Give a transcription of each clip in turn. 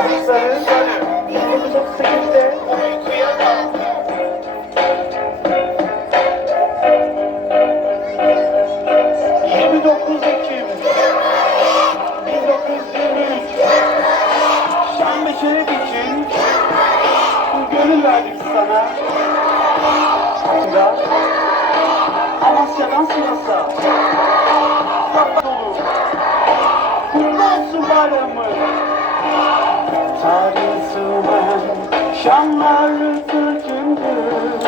sanıkların 1938'de Şeref için gönül verdik sana. Aslında Amasya'dan Sivas'a kafa dolu. Kutlu olsun bayramı. Tarihi sığmayan şanlar Türk'ündür.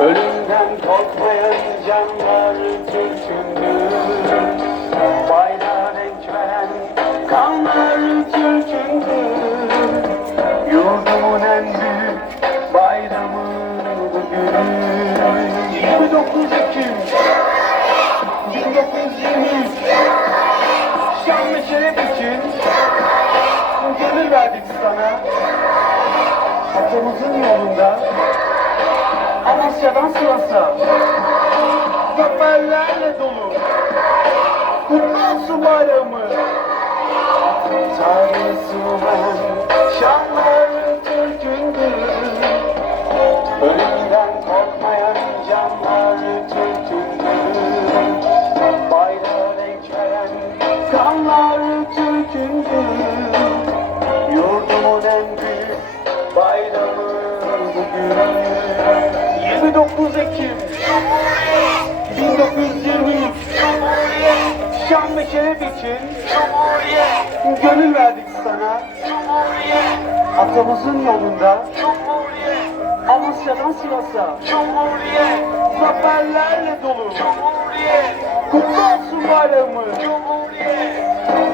Ölümden korkmayan canlar Türk'ündür. Bayrağı renk veren kanlar Türk'ündür. Yurdumun en büyük bayramı bugün. 29 Ekim 1923 Şan ve şeref için gönül verdik sana. Atamızın yolunda. Amasya'dan Sivas'a Zaferlerle dolu. Kutlu olsun bayramı. Tarihi sığmayan Şanlar Türk'ündür. Ölümden korkmayan canlar Türk'ündür. Bayrağı renk veren kanlar Türk'ündür 29 Ekim. 1923 Şan ve şeref için Gönül verdik sana. Atamızın yolunda Amasya'dan Sivas'a Zaferlerle dolu. Kutlu olsun bayramı.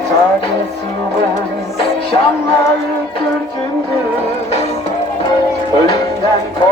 Tarihi sığmayan Şanlar Türk'ündür Ölümden korkmayan